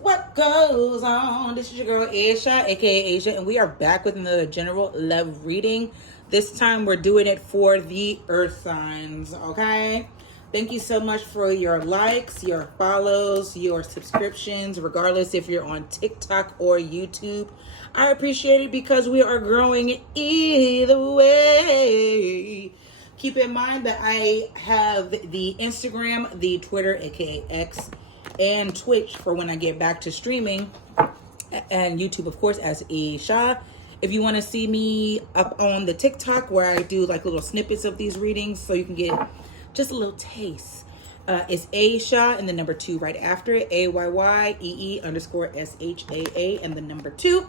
What goes on? This is your girl Aisha, aka Asia, and we are back with another general love reading. This time we're doing it for the earth signs, okay? Thank you so much for your likes, your follows, your subscriptions, regardless if you're on TikTok or YouTube. I appreciate it because we are growing either way. Keep in mind that I have the Instagram, the Twitter, aka X, and Twitch for when I get back to streaming, and YouTube, of course, as Aisha. If you want to see me up on the TikTok where I do like little snippets of these readings so you can get just a little taste, it's Aisha and the number 2 right after it, AYYEE_SHAA and the number 2.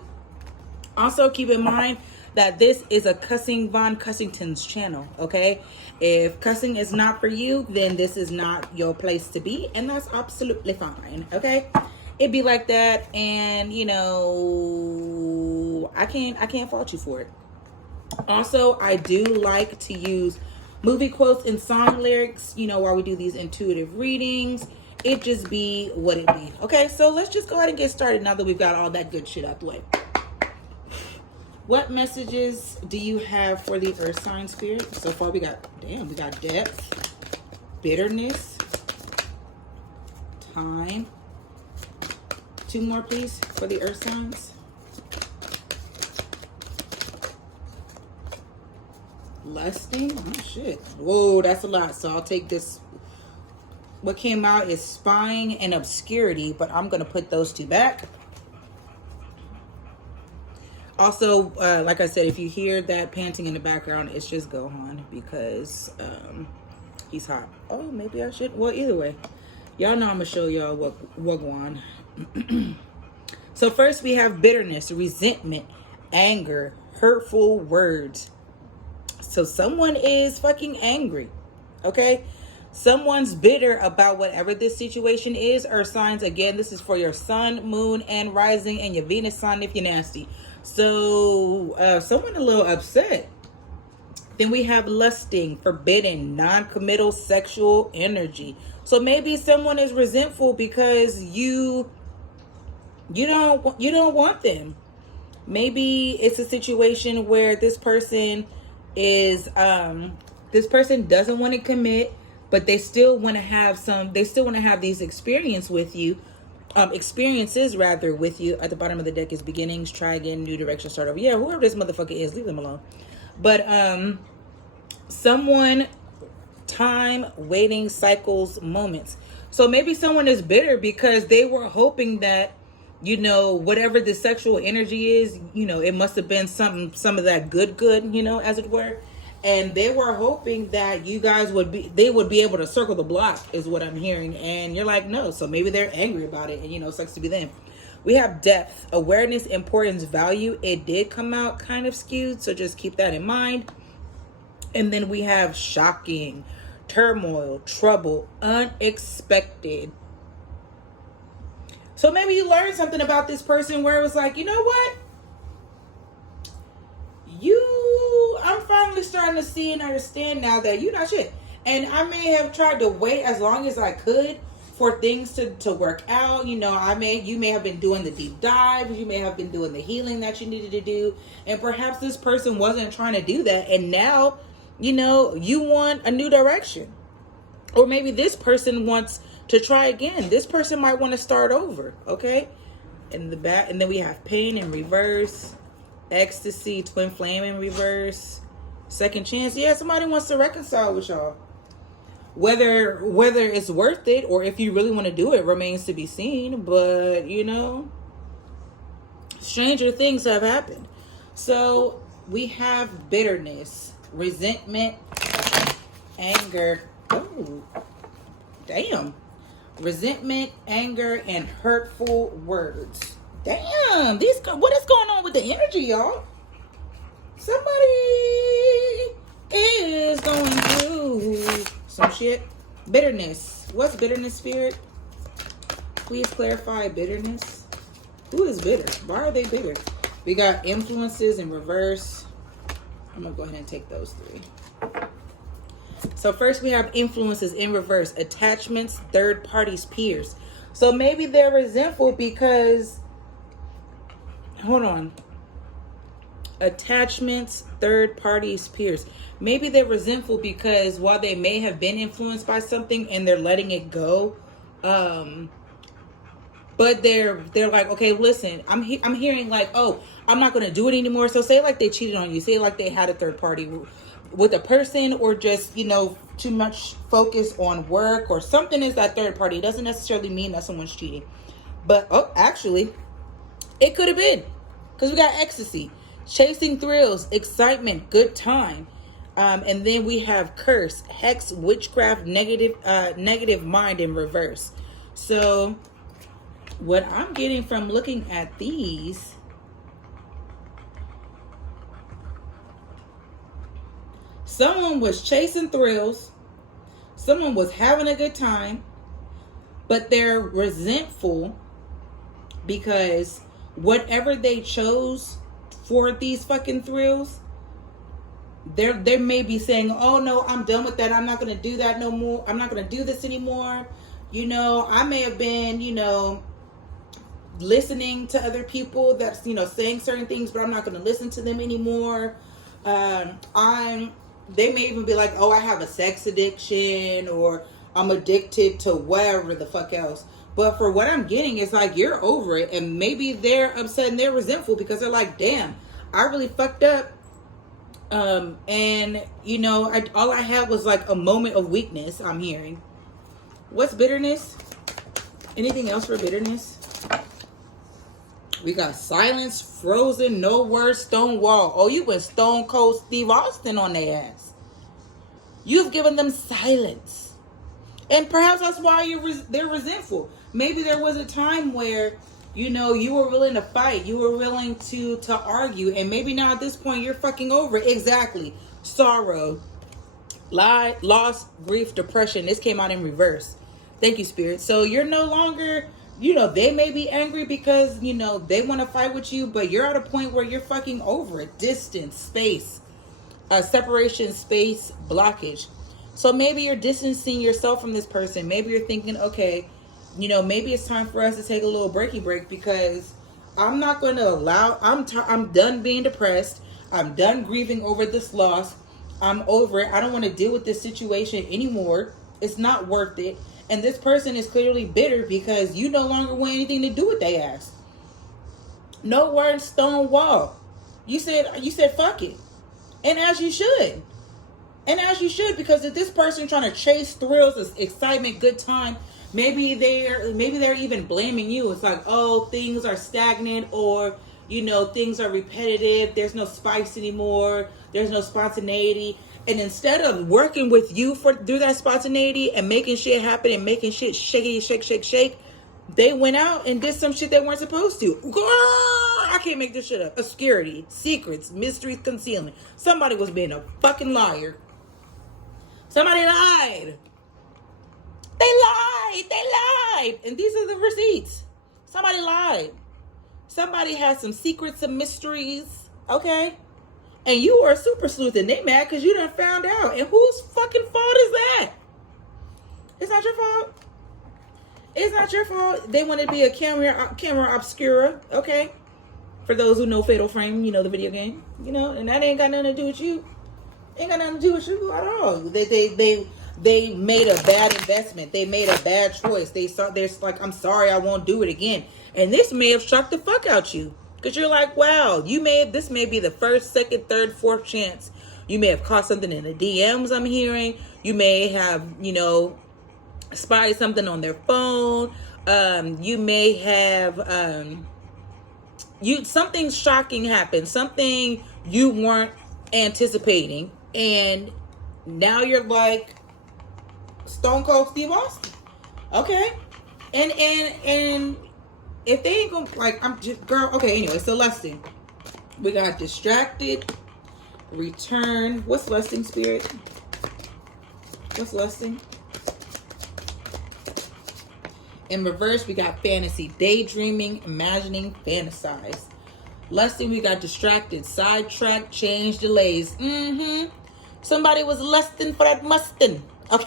Also, keep in mind that this is a Cussing Von Cussington's channel, okay? If cussing is not for you, then this is not your place to be, and that's absolutely fine, okay? It be like that, and you know, I can't fault you for it. Also, I do like to use movie quotes and song lyrics, you know, while we do these intuitive readings. It just be what it be. Okay, so let's just go ahead and get started now that we've got all that good shit out the way. What messages do you have for the earth sign spirit? So far we got depth, bitterness, time. 2 more please for the earth signs. Lusting. Oh shit. Whoa, that's a lot. So I'll take this. What came out is spying and obscurity, but I'm going to put those 2 back. Also, like I said, if you hear that panting in the background, it's just Gohan because he's hot. Oh, maybe I should. Well, either way, y'all know I'm going to show y'all what Wagwan. So first we have bitterness, resentment, anger, hurtful words. So someone is fucking angry, okay? Someone's bitter about whatever this situation is. Earth signs, again, this is for your sun, moon, and rising, and your Venus sign if you're nasty. So someone a little upset. Then we have lusting, forbidden, non-committal sexual energy. So maybe someone is resentful because you don't want them. Maybe it's a situation where this person is this person doesn't want to commit, but they still want to have these experiences with you. Experiences rather with you. At the bottom of the deck is beginnings, try again, new direction, start over. Yeah, whoever this motherfucker is, leave them alone. But someone, time, waiting, cycles, moments. So maybe someone is bitter because they were hoping that, you know, whatever the sexual energy is, you know, it must have been some of that good, you know, as it were. And they were hoping that you guys would be able to circle the block is what I'm hearing. And you're like, no. So maybe they're angry about it. And, you know, it sucks to be them. We have depth, awareness, importance, value. It did come out kind of skewed. So just keep that in mind. And then we have shocking, turmoil, trouble, unexpected. So maybe you learned something about this person where it was like, you know what? I'm finally starting to see and understand now that you're not shit. And I may have tried to wait as long as I could for things to work out. You know, you may have been doing the deep dives. You may have been doing the healing that you needed to do. And perhaps this person wasn't trying to do that. And now, you know, you want a new direction. Or maybe this person wants to try again. This person might want to start over. Okay. In the back. And then we have pain in reverse. Ecstasy, twin flame in reverse, second chance. Yeah, somebody wants to reconcile with y'all. Whether it's worth it or if you really want to do it remains to be seen. But, you know, stranger things have happened. So we have bitterness, resentment, anger. Oh, damn. Resentment, anger, and hurtful words. Damn, what is going on with the energy, y'all? Somebody is going through some shit. Bitterness. What's bitterness, spirit? Please clarify bitterness. Who is bitter? Why are they bitter? We got influences in reverse. I'm going to go ahead and take those 3. So first we have influences in reverse. Attachments, third parties, peers. So maybe they're resentful because, hold on, attachments, third parties, peers. Maybe they're resentful because while they may have been influenced by something and they're letting it go, but they're like, okay, listen, I'm hearing like, oh, I'm not going to do it anymore. So say like they cheated on you, say like they had a third party with a person, or just, you know, too much focus on work or something is that third party. It doesn't necessarily mean that someone's cheating, but oh, actually it could have been, because we got ecstasy, chasing thrills, excitement, good time. And then we have curse, hex, witchcraft, negative mind in reverse. So what I'm getting from looking at these, someone was chasing thrills, someone was having a good time, but they're resentful because whatever they chose for these fucking thrills, they may be saying, oh no, I'm done with that, I'm not going to do that no more, I'm not going to do this anymore. You know, I may have been, you know, listening to other people that's, you know, saying certain things, but I'm not going to listen to them anymore. They may even be like, oh, I have a sex addiction, or I'm addicted to whatever the fuck else. But for what I'm getting, it's like you're over it, and maybe they're upset and they're resentful because they're like, damn, I really fucked up. And you know, all I had was like a moment of weakness. I'm hearing. What's bitterness? Anything else for bitterness? We got silence, frozen, no words, stone wall. Oh, you went Stone Cold Steve Austin on their ass. You've given them silence. And perhaps that's why they're resentful. Maybe there was a time where, you know, you were willing to fight. You were willing to argue. And maybe now at this point, you're fucking over it. Exactly. Sorrow, lie, loss, grief, depression. This came out in reverse. Thank you, Spirit. So you're no longer, you know, they may be angry because, you know, they want to fight with you, but you're at a point where you're fucking over it. Distance, space, separation, space, blockage. So maybe you're distancing yourself from this person. Maybe you're thinking, okay, you know, maybe it's time for us to take a little breaky break because I'm not going to allow, I'm done being depressed. I'm done grieving over this loss. I'm over it. I don't want to deal with this situation anymore. It's not worth it. And this person is clearly bitter because you no longer want anything to do with their ass. No words, stone wall. You said fuck it. And as you should. And as you should, because if this person trying to chase thrills, excitement, good time, maybe they're even blaming you. It's like, oh, things are stagnant, or, you know, things are repetitive. There's no spice anymore. There's no spontaneity. And instead of working with you through that spontaneity and making shit happen and making shit shake, they went out and did some shit they weren't supposed to. Girl, I can't make this shit up. Obscurity, secrets, mysteries, concealment. Somebody was being a fucking liar. Somebody lied. They lied. And these are the receipts. Somebody lied. Somebody had some secrets, some mysteries. Okay? And you were a super sleuth and they mad because you done found out. And whose fucking fault is that? It's not your fault. It's not your fault. They want to be a camera obscura. Okay? For those who know Fatal Frame, you know, the video game. You know, and that ain't got nothing to do with you. Ain't got nothing to do with you at all. They made a bad investment. They made a bad choice. They're like, I'm sorry, I won't do it again. And this may have shocked the fuck out you. Because you're like, wow, this may be the first, second, third, fourth chance. You may have caught something in the DMs I'm hearing. You may have, you know, spied something on their phone. You may have, something shocking happened. Something you weren't anticipating. And now you're like Stone Cold Steve Austin. Okay. And if they ain't gonna, like, I'm just, girl, okay, anyway, so lusting. We got distracted, return. What's lusting, Spirit? What's lusting? In reverse, we got fantasy, daydreaming, imagining, fantasize. Lusting, we got distracted, sidetracked, change, delays. Somebody was lusting for that mustin'. Okay.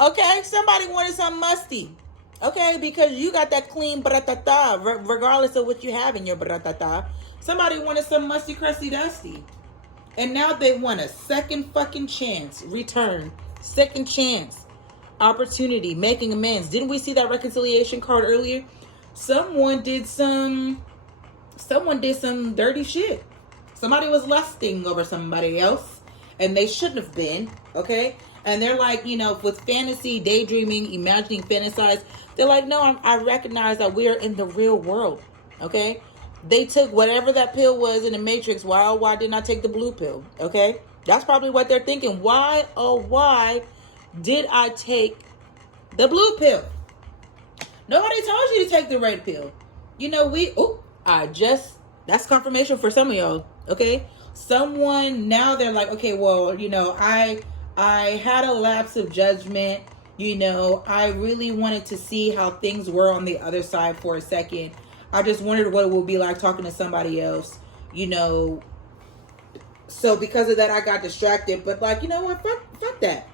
Okay, somebody wanted some musty. Okay, because you got that clean bratata, regardless of what you have in your bratata. Somebody wanted some musty, crusty, dusty. And now they want a second fucking chance. Return. Second chance. Opportunity. Making amends. Didn't we see that reconciliation card earlier? Someone did some dirty shit. Somebody was lusting over somebody else, and they shouldn't have been, okay? And they're like, you know, with fantasy, daydreaming, imagining, fantasize, they're like, no, I recognize that we are in the real world, okay? They took whatever that pill was in the Matrix. Why didn't I take the blue pill, okay? That's probably what they're thinking. Why, oh, why did I take the blue pill? Nobody told you to take the red pill. You know, that's confirmation for some of y'all, okay? Someone, now they're like, okay, well, you know, I had a lapse of judgment. You know, I really wanted to see how things were on the other side for a second. I just wondered what it would be like talking to somebody else, you know. So because of that, I got distracted. But like, you know what? Fuck that.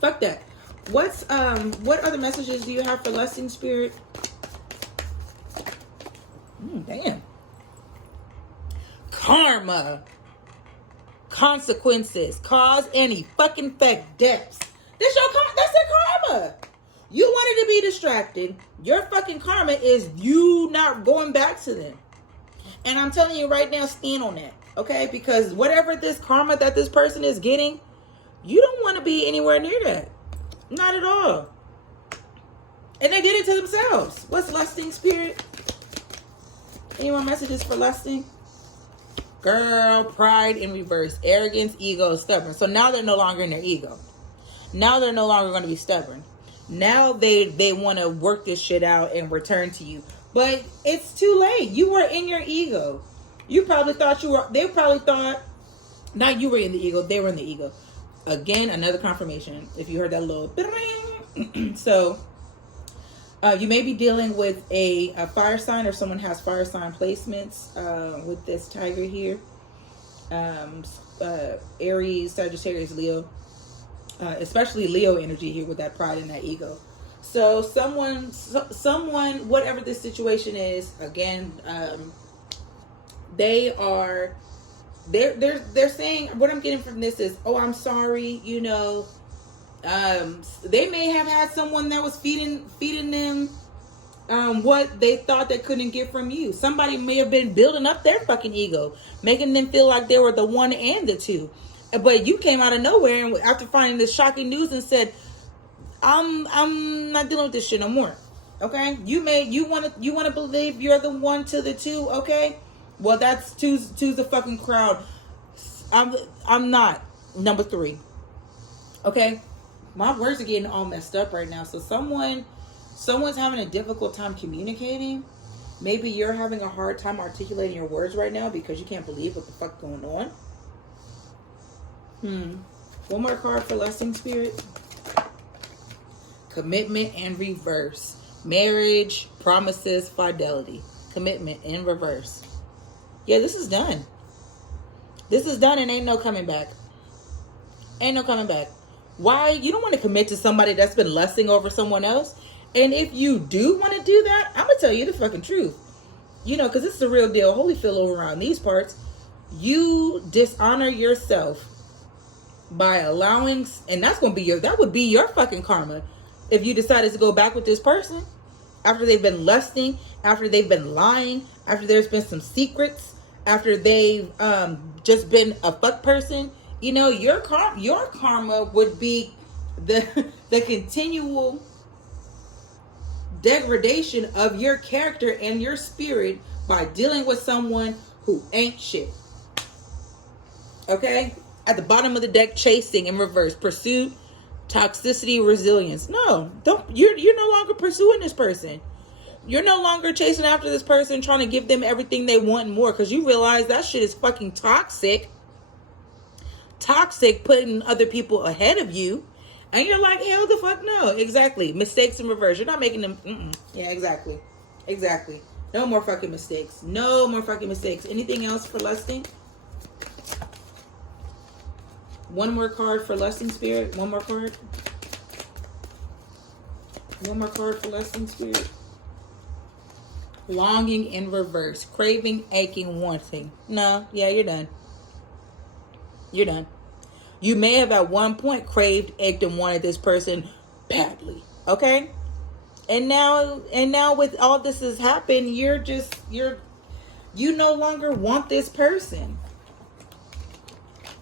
Fuck that. What other messages do you have for lusting spirit? Damn. Karma. Consequences. Cause any fucking effect. Depths. That's your karma. You wanted to be distracted. Your fucking karma is you not going back to them. And I'm telling you right now, stand on that. Okay? Because whatever this karma that this person is getting, you don't want to be anywhere near that. Not at all. And they did it to themselves. What's lusting spirit? Any more messages for lusting? Girl, pride in reverse. Arrogance, ego, stubborn. So now they're no longer in their ego. Now they're no longer going to be stubborn. Now they want to work this shit out and return to you. But it's too late. You were in your ego. You probably thought they probably thought, not you were in the ego, they were in the ego. Again, another confirmation. If you heard that little bing. So, you may be dealing with a fire sign, or someone has fire sign placements with this tiger here. Aries, Sagittarius, Leo. Especially Leo energy here with that pride and that ego. So someone, whatever this situation is, again, they're saying, what I'm getting from this is, oh, I'm sorry, you know. They may have had someone that was feeding them what they thought they couldn't get from you. Somebody may have been building up their fucking ego, making them feel like they were the one and the two. But you came out of nowhere and after finding this shocking news and said, I'm not dealing with this shit no more. Okay? You want to believe you're the one to the two, okay? Well, that's two's the fucking crowd. I'm not number 3. Okay? My words are getting all messed up right now. So someone's having a difficult time communicating. Maybe you're having a hard time articulating your words right now because you can't believe what the fuck going on. One more card for lusting spirit. Commitment and reverse. Marriage, promises, fidelity. Commitment in reverse. Yeah, this is done. This is done and ain't no coming back. Ain't no coming back. Why? You don't want to commit to somebody that's been lusting over someone else. And if you do want to do that, I'm going to tell you the fucking truth. You know, because it's the real deal. Holyfield over around these parts. You dishonor yourself by allowing, and that would be your fucking karma if you decided to go back with this person after they've been lusting, after they've been lying, after there's been some secrets, after they've just been a fuck person. You know, your karma would be the continual degradation of your character and your spirit by dealing with someone who ain't shit. Okay? At the bottom of the deck, chasing in reverse. Pursuit, toxicity, resilience. No, you're no longer pursuing this person. You're no longer chasing after this person, trying to give them everything they want and more, because you realize that shit is fucking toxic. Toxic, putting other people ahead of you. And you're like, hell the fuck no. Exactly. Mistakes in reverse. You're not making them. Yeah, exactly. Exactly. No more fucking mistakes. No more fucking mistakes. Anything else for lusting? One more card for lusting spirit. One more card. One more card for lesson, Spirit. Longing in reverse. Craving, aching, wanting. No, yeah, you're done. You're done. You may have at one point craved, ached, and wanted this person badly. Okay? And now with all this has happened, you no longer want this person.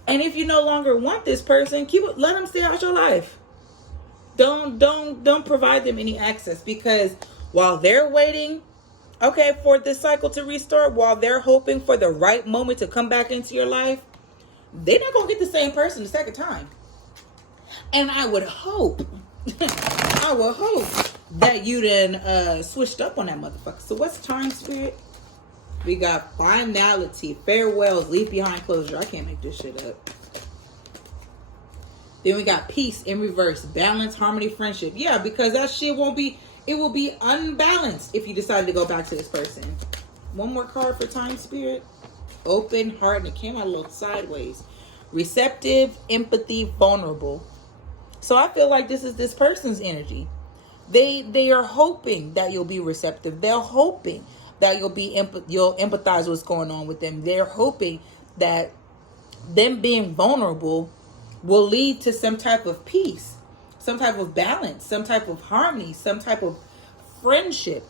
And if you no longer want this person, let them stay out your life. Don't provide them any access, because while they're waiting, okay, for this cycle to restart, while they're hoping for the right moment to come back into your life, they're not gonna get the same person the second time. And I would hope that you then switched up on that motherfucker. So what's time, Spirit? We got finality, farewells, leave behind closure. I can't make this shit up. Then we got peace in reverse, balance, harmony, friendship. Yeah, because that shit will be unbalanced if you decide to go back to this person. One more card for time, Spirit. Open heart, and it came out a little sideways. Receptive, empathy, vulnerable. So I feel like this is this person's energy. They are hoping that you'll be receptive. They're hoping that you'll empathize with what's going on with them. They're hoping that them being vulnerable will lead to some type of peace, some type of balance, some type of harmony, some type of friendship.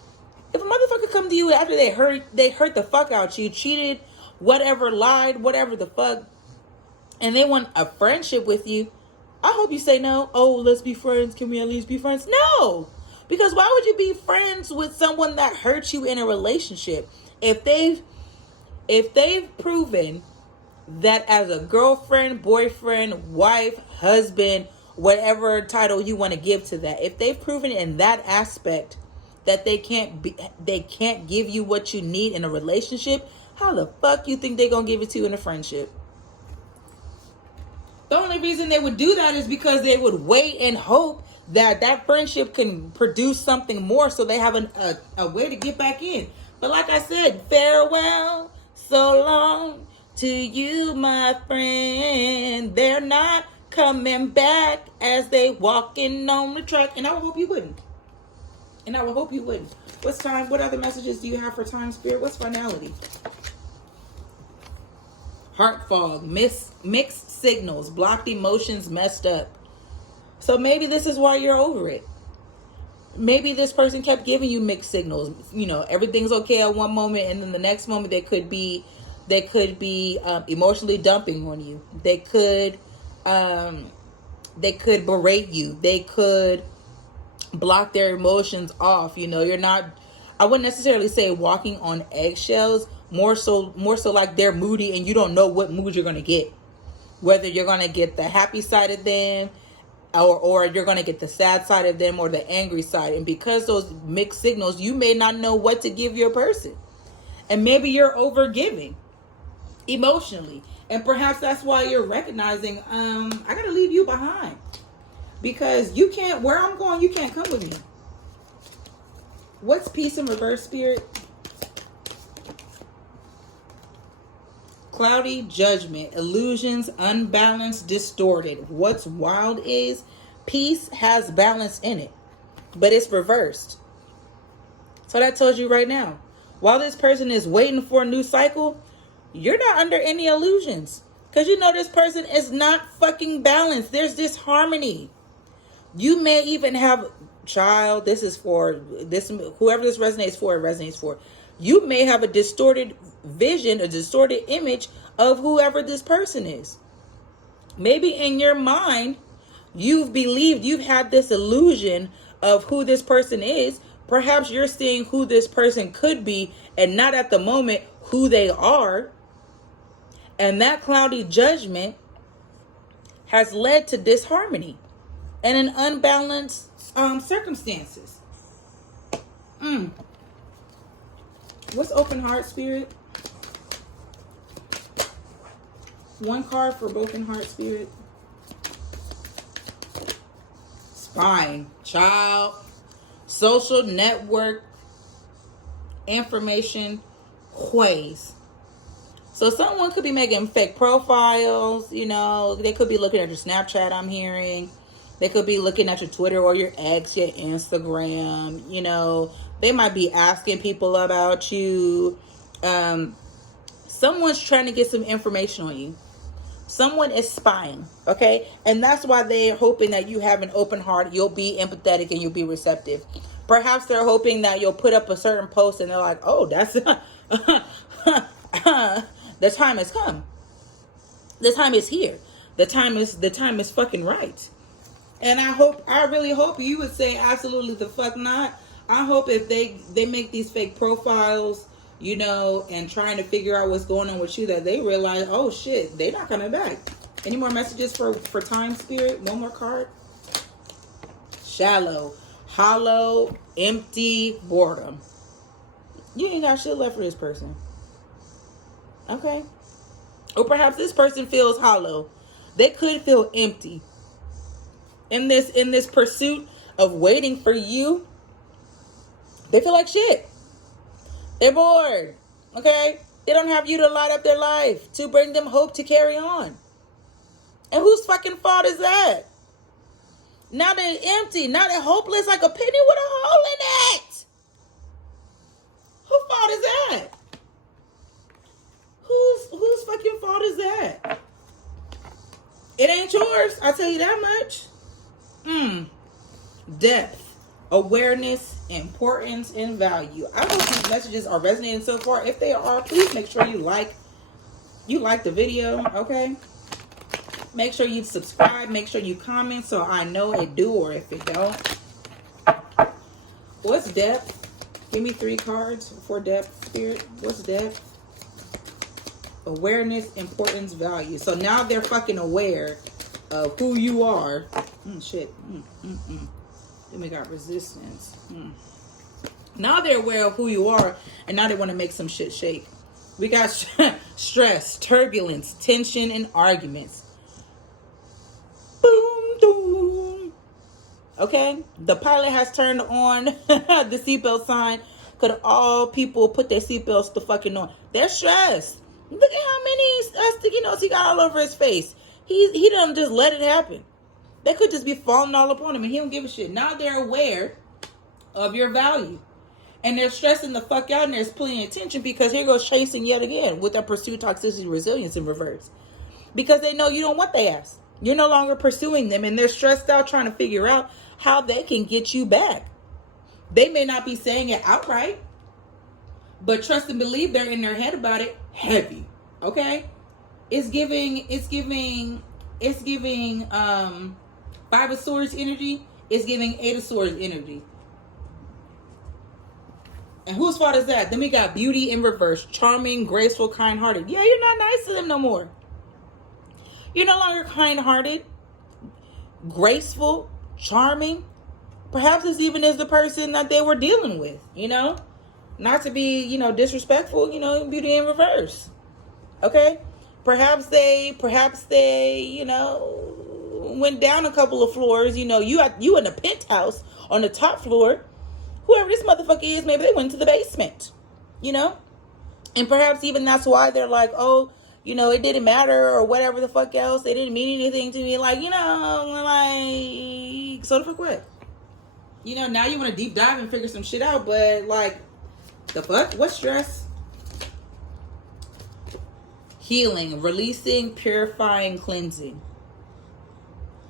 If a motherfucker come to you after they hurt the fuck out you, cheated, whatever, lied, whatever the fuck, and they want a friendship with you, I hope you say no. Oh, let's be friends. Can we at least be friends? No. Because why would you be friends with someone that hurt you in a relationship? If they've proven that as a girlfriend, boyfriend, wife, husband, whatever title you want to give to that, if they've proven in that aspect that they can't give you what you need in a relationship, how the fuck you think they're gonna give it to you in a friendship? The only reason they would do that is because they would wait and hope that friendship can produce something more, so they have a way to get back in. But like I said, farewell, so long to you, my friend. They're not coming back as they walking on the track. And I would hope you wouldn't. What's time? What other messages do you have for time, Spirit? What's finality? Heart fog, mixed signals, blocked emotions, messed up. So maybe this is why you're over it. Maybe this person kept giving you mixed signals. You know, everything's okay at one moment, and then the next moment they could be emotionally dumping on you. They could berate you. They could block their emotions off. You know, I wouldn't necessarily say walking on eggshells. More so like they're moody and you don't know what mood you're going to get. Whether you're going to get the happy side of them, or you're going to get the sad side of them, or the angry side. And because those mixed signals, you may not know what to give your person. And maybe you're over giving emotionally. And perhaps that's why you're recognizing, I got to leave you behind. Because you can't, where I'm going, you can't come with me. What's peace in reverse, Spirit? Cloudy judgment, illusions, unbalanced, distorted. What's wild is peace has balance in it, but it's reversed. So that tells you right now, while this person is waiting for a new cycle, you're not under any illusions, because you know this person is not fucking balanced. There's disharmony. You may even have child. This is for this, whoever this resonates for, it resonates for. You may have a distorted vision, a distorted image of whoever this person is. Maybe in your mind, you've had this illusion of who this person is. Perhaps you're seeing who this person could be and not at the moment who they are. And that cloudy judgment has led to disharmony and an unbalanced circumstances. What's open heart, Spirit? One card for broken heart, Spirit. Spine, child, social network, information, ways. So someone could be making fake profiles, you know, they could be looking at your Snapchat, I'm hearing. They could be looking at your Twitter or your X, your Instagram. You know, they might be asking people about you. Someone's trying to get some information on you. Someone is spying, okay? And that's why they're hoping that you have an open heart, you'll be empathetic, and you'll be receptive. Perhaps they're hoping that you'll put up a certain post and they're like, oh, that's the time has come. The time is here. The time is fucking right. And I really hope you would say absolutely the fuck not. I hope if they make these fake profiles, you know, and trying to figure out what's going on with you, that they realize, oh shit, they're not coming back. Any more messages for time spirit? One more card. Shallow, hollow, empty, boredom. You ain't got shit left for this person. Okay. Or perhaps this person feels hollow. They could feel empty. In this pursuit of waiting for you, they feel like shit. They're bored, okay? They don't have you to light up their life, to bring them hope to carry on. And whose fucking fault is that? Now they're empty. Now they're hopeless like a penny with a hole in it. Whose fault is that? Whose fucking fault is that? It ain't yours, I'll tell you that much. Depth. Awareness, importance, and value. I hope these messages are resonating so far. If they are, please make sure you like the video, okay? Make sure you subscribe. Make sure you comment so I know it do or if it don't. What's depth? Give me 3 cards for depth, spirit. What's depth? Awareness, importance, value. So now they're fucking aware of who you are. Shit. Then we got resistance. Now they're aware of who you are, and now they want to make some shit shake. We got stress, turbulence, tension, and arguments. Boom, boom. Okay? The pilot has turned on the seatbelt sign. Could all people put their seatbelts the fucking on? They're stressed. Look at how many sticky notes he got all over his face. He done just let it happen. They could just be falling all upon him and he don't give a shit. Now they're aware of your value. And they're stressing the fuck out and there's plenty of attention because here goes chasing yet again with their pursuit, toxicity, resilience in reverse. Because they know you don't want their ass. You're no longer pursuing them and they're stressed out trying to figure out how they can get you back. They may not be saying it outright, but trust and believe they're in their head about it heavy. Okay? It's giving 5 of Swords energy. It's giving 8 of Swords energy. And whose fault is that? Then we got beauty in reverse. Charming, graceful, kind-hearted. Yeah, you're not nice to them no more. You're no longer kind-hearted, graceful, charming. Perhaps it's even as the person that they were dealing with, you know? Not to be, disrespectful, beauty in reverse. Okay? Perhaps they, went down a couple of floors. You in a penthouse on the top floor. Whoever this motherfucker is, maybe they went to the basement. And perhaps even that's why they're like, oh, it didn't matter or whatever the fuck else. They didn't mean anything to me. Like, so the fuck what? Now you want to deep dive and figure some shit out, but like, the fuck? What stress? Healing, releasing, purifying, cleansing.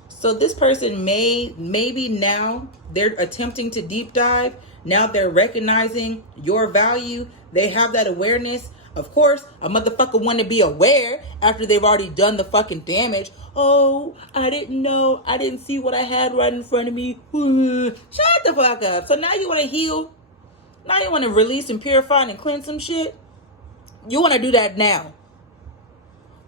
So this person maybe now they're attempting to deep dive. Now they're recognizing your value. They have that awareness. Of course, a motherfucker want to be aware after they've already done the fucking damage. Oh, I didn't know. I didn't see what I had right in front of me. Shut the fuck up. So now you want to heal. Now you want to release and purify and cleanse some shit. You want to do that now.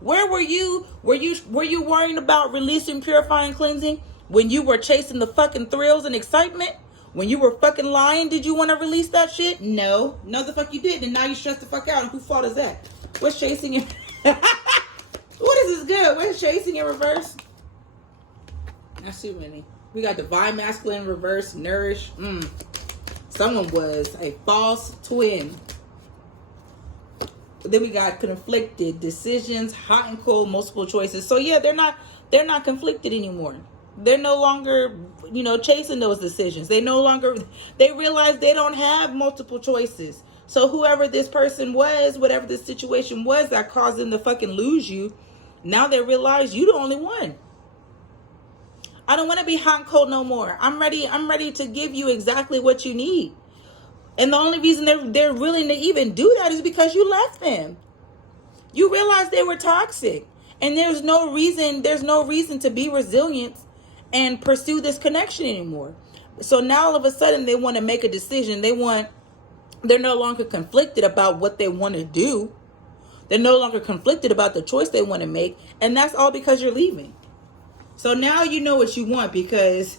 Where were you? Were you worrying about releasing, purifying, cleansing when you were chasing the fucking thrills and excitement? When you were fucking lying, did you want to release that shit? No the fuck you did. And now you stressed the fuck out. And whose fault is that? What's chasing in? What is this good? What's chasing in reverse? That's too many. We got divine masculine reverse, nourish. Someone was a false twin. Then we got conflicted decisions, hot and cold, multiple choices. So yeah, they're not conflicted anymore. They're no longer, chasing those decisions. They realize they don't have multiple choices. So whoever this person was, whatever this situation was that caused them to fucking lose you, now they realize you the only one. I don't want to be hot and cold no more. I'm ready to give you exactly what you need. And the only reason they're willing to even do that is because you left them. You realize they were toxic. And there's no reason to be resilient and pursue this connection anymore. So now all of a sudden they want to make a decision. They're no longer conflicted about what they want to do. They're no longer conflicted about the choice they want to make. And that's all because you're leaving. So now you know what you want because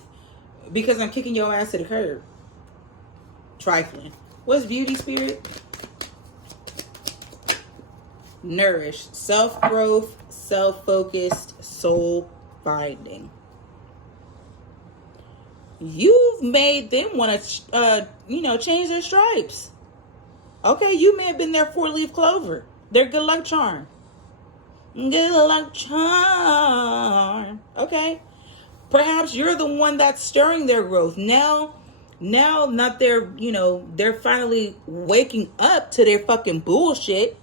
I'm kicking your ass to the curb. Trifling. What's beauty, spirit? Nourished. Self-growth, self-focused, soul-finding. You've made them want to, change their stripes. Okay, you may have been their 4-leaf clover. Their good luck charm. Good luck charm. Okay. Perhaps you're the one that's stirring their growth. Now not they're finally waking up to their fucking bullshit.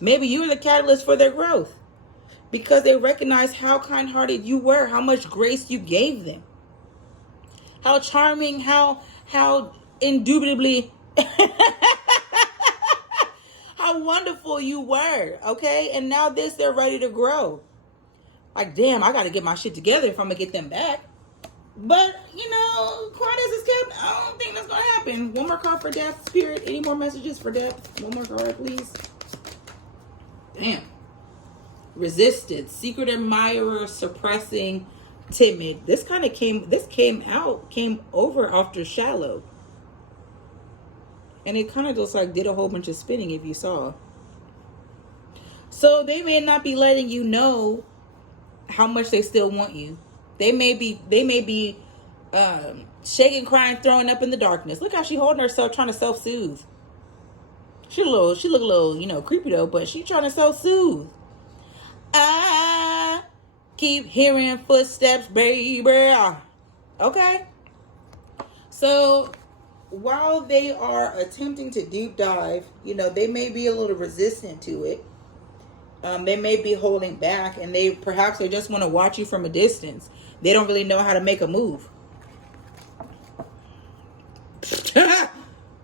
Maybe you're the catalyst for their growth. Because they recognize how kind-hearted you were, how much grace you gave them. How charming, how indubitably how wonderful you were, okay? And now they're ready to grow. Like, damn, I got to get my shit together if I'm going to get them back. But, quiet as it's kept, I don't think that's going to happen. One more card for depth, spirit. Any more messages for depth? One more card, please. Damn. Resisted, secret admirer, suppressing, timid. This came over after shallow. And it kind of just like did a whole bunch of spinning if you saw. So they may not be letting you know how much they still want you. They may be shaking, crying, throwing up in the darkness. Look how she holding herself, trying to self-soothe. She look a little, creepy though, but she trying to self-soothe. I keep hearing footsteps, baby. Okay. So while they are attempting to deep dive, they may be a little resistant to it. They may be holding back, and they just want to watch you from a distance. They don't really know how to make a move.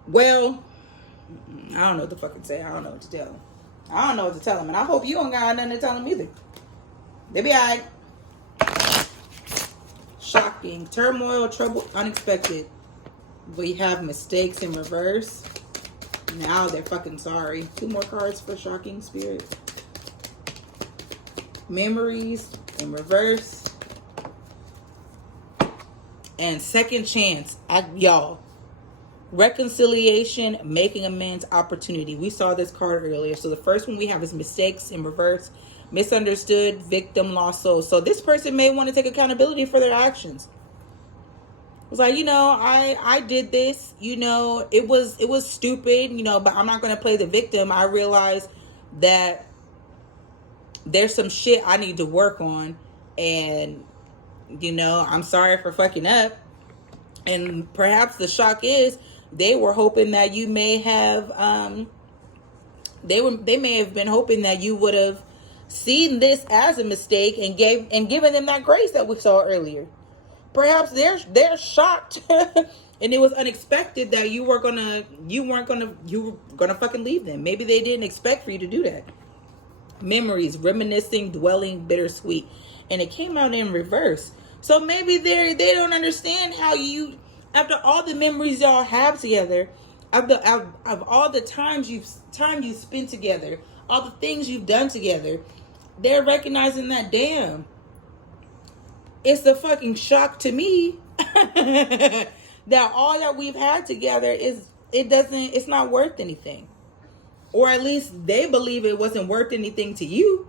Well, I don't know what to fucking say. I don't know what to tell them. I don't know what to tell them, and I hope you don't got nothing to tell them either. They be alright. Shocking, turmoil, trouble, unexpected. We have mistakes in reverse. Now they're fucking sorry. 2 more cards for shocking, spirit. Memories in reverse. And second chance. Y'all. Reconciliation, making amends, opportunity. We saw this card earlier. So the first one we have is mistakes in reverse. Misunderstood, victim, lost soul. So this person may want to take accountability for their actions. It's like, I did this, it was stupid, but I'm not going to play the victim. I realize that there's some shit I need to work on, and, I'm sorry for fucking up. And perhaps the shock is they were hoping that you may have, they may have been hoping that you would have seen this as a mistake and given them that grace that we saw earlier. Perhaps they're shocked and it was unexpected that you were gonna fucking leave them. Maybe they didn't expect for you to do that. Memories, reminiscing, dwelling, bittersweet. And it came out in reverse. So maybe they don't understand how you, after all the memories y'all have together, of all the time you've spent together, all the things you've done together, they're recognizing that, damn, it's a fucking shock to me that all that we've had together it's not worth anything. Or at least they believe it wasn't worth anything to you.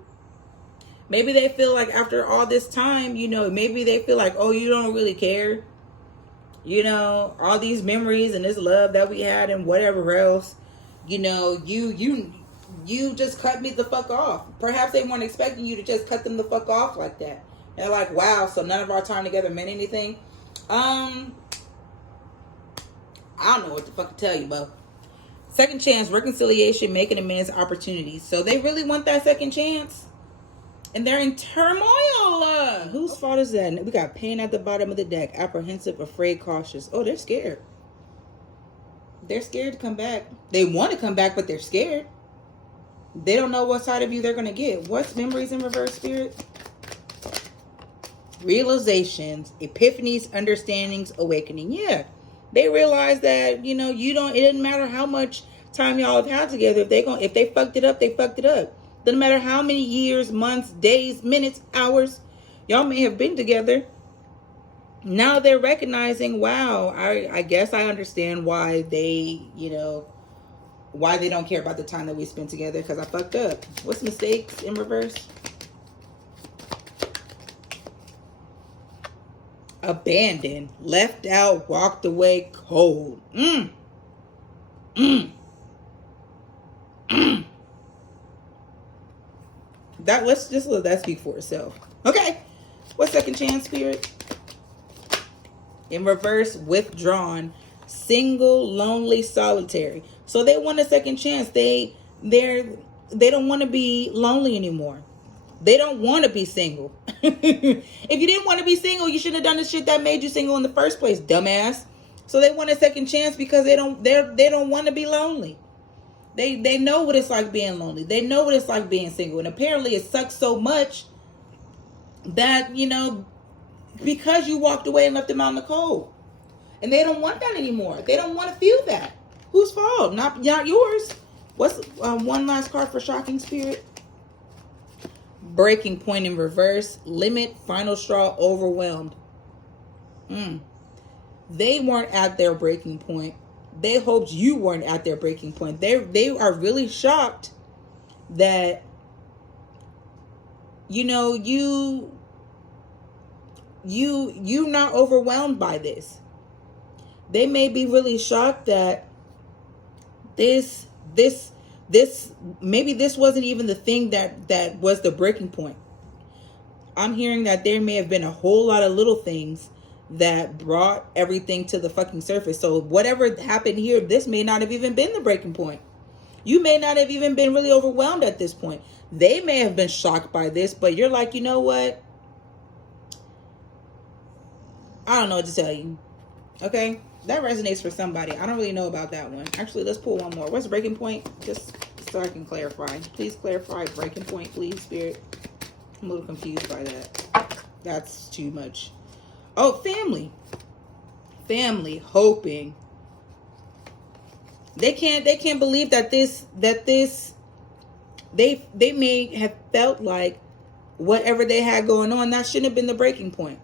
Maybe they feel like after all this time, maybe they feel like, oh, you don't really care. All these memories and this love that we had and whatever else, you just cut me the fuck off. Perhaps they weren't expecting you to just cut them the fuck off like that. They're like, wow, so none of our time together meant anything. I don't know what the fuck to tell you, bro. Second chance, reconciliation, making amends, opportunities. So they really want that second chance. And they're in turmoil. Whose fault is that? We got pain at the bottom of the deck. Apprehensive, afraid, cautious. Oh, they're scared. They're scared to come back. They want to come back, but they're scared. They don't know what side of you they're going to get. What's memories in reverse, Spirit? Realizations, epiphanies, understandings, awakening. Yeah. They realize that, you know, it doesn't matter how much time y'all have had together. If they fucked it up, they fucked it up. Doesn't matter how many years, months, days, minutes, hours y'all may have been together. Now they're recognizing, wow, I guess I understand why they, why they don't care about the time that we spent together, because I fucked up. What's mistakes in reverse? Abandoned, left out, walked away cold. Let's just let that speak for itself. Okay. What's second chance, Spirit? In reverse, withdrawn, single, lonely, solitary. So they want a second chance. They don't want to be lonely anymore. They don't want to be single. If you didn't want to be single, you shouldn't have done the shit that made you single in the first place, dumbass. So they want a second chance because they don't want to be lonely. They know what it's like being lonely. They know what it's like being single. And apparently it sucks so much that, because you walked away and left them out in the cold. And they don't want that anymore. They don't want to feel that. Whose fault? Not yours. What's one last card for shocking, Spirit? Breaking point in reverse. Limit, final straw, overwhelmed. They weren't at their breaking point. They hoped you weren't at their breaking point. They are really shocked that, you're not overwhelmed by this. They may be really shocked that this maybe this wasn't even the thing that was the breaking point. I'm hearing that there may have been a whole lot of little things that brought everything to the fucking surface. So whatever happened here, this may not have even been the breaking point. You may not have even been really overwhelmed at this point. They may have been shocked by this, but you're like, you know what? I don't know what to tell you. Okay? That resonates for somebody. I don't really know about that one. Actually, let's pull one more. What's the breaking point? Just so I can clarify. Please clarify breaking point, please, Spirit. I'm a little confused by that. That's too much. Oh, family. Family, hoping. They can't believe that they may have felt like whatever they had going on, that shouldn't have been the breaking point.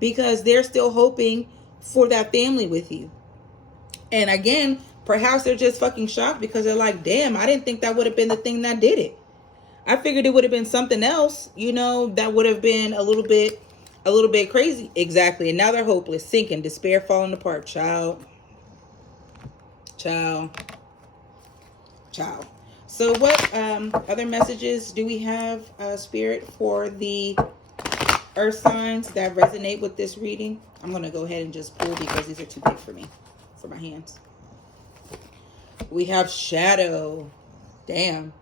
Because they're still hoping for that family with you. And again, perhaps they're just fucking shocked because they're like, damn, I didn't think that would have been the thing that did it. I figured it would have been something else, that would have been a little bit crazy. Exactly. And now they're hopeless, sinking, despair, falling apart. Child. So what other messages do we have, Spirit, for the earth signs that resonate with this reading? I'm going to go ahead and just pull because these are too big for me, for my hands. We have shadow. Damn.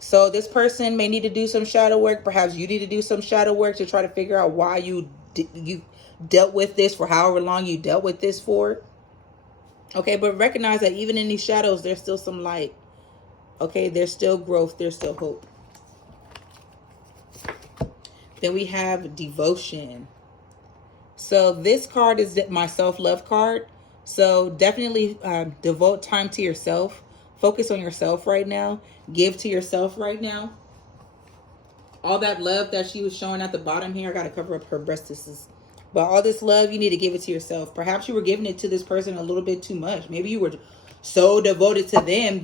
So this person may need to do some shadow work. Perhaps you need to do some shadow work to try to figure out why you dealt with this for however long you dealt with this for. Okay, but recognize that even in these shadows, there's still some light. Okay, there's still growth. There's still hope. Then we have devotion. So this card is my self-love card. So definitely devote time to yourself. Focus on yourself right now. Give to yourself right now. All that love that she was showing at the bottom here. I got to cover up her breastises. But all this love, you need to give it to yourself. Perhaps you were giving it to this person a little bit too much. Maybe you were so devoted to them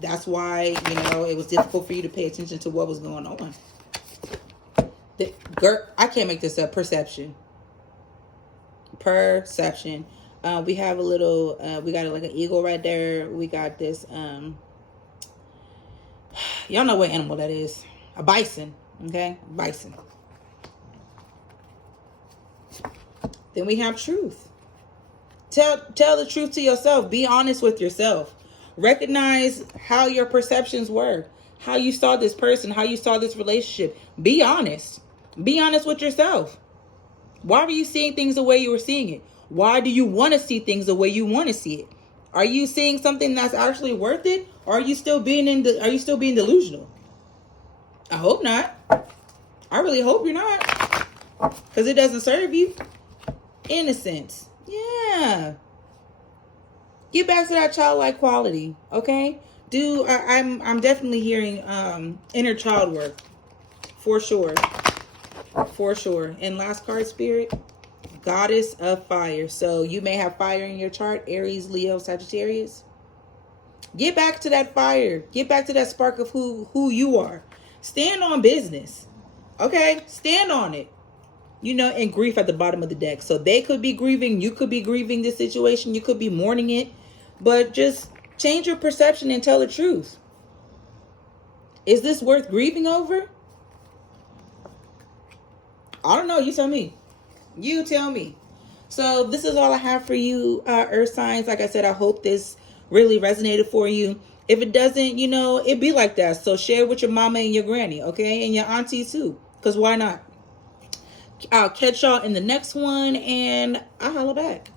that's why, it was difficult for you to pay attention to what was going on. I can't make this up. Perception. We have a little, we got like an eagle right there. We got this, y'all know what animal that is. A bison. Okay? Bison. Then we have truth. Tell the truth to yourself. Be honest with yourself. Recognize how your perceptions were, how you saw this person, how you saw this relationship. Be honest. Be honest with yourself. Why were you seeing things the way you were seeing it? Why do you want to see things the way you want to see it? Are you seeing something that's actually worth it? Or are you still being delusional? I hope not. I really hope you're not. Because it doesn't serve you. Innocence. Yeah. Get back to that childlike quality, okay? I'm definitely hearing inner child work. For sure. For sure. And last card, Spirit, Goddess of Fire. So you may have fire in your chart, Aries, Leo, Sagittarius. Get back to that fire. Get back to that spark of who you are. Stand on business. Okay? Stand on it. You know, and grief at the bottom of the deck. So they could be grieving. You could be grieving this situation. You could be mourning it. But just change your perception and tell the truth. Is this worth grieving over? I don't know. You tell me. You tell me. So this is all I have for you, earth signs. Like I said, I hope this really resonated for you. If it doesn't, you know, it be like that. So share with your mama and your granny, okay? And your auntie too. Because why not? I'll catch y'all in the next one, and I'll holla back.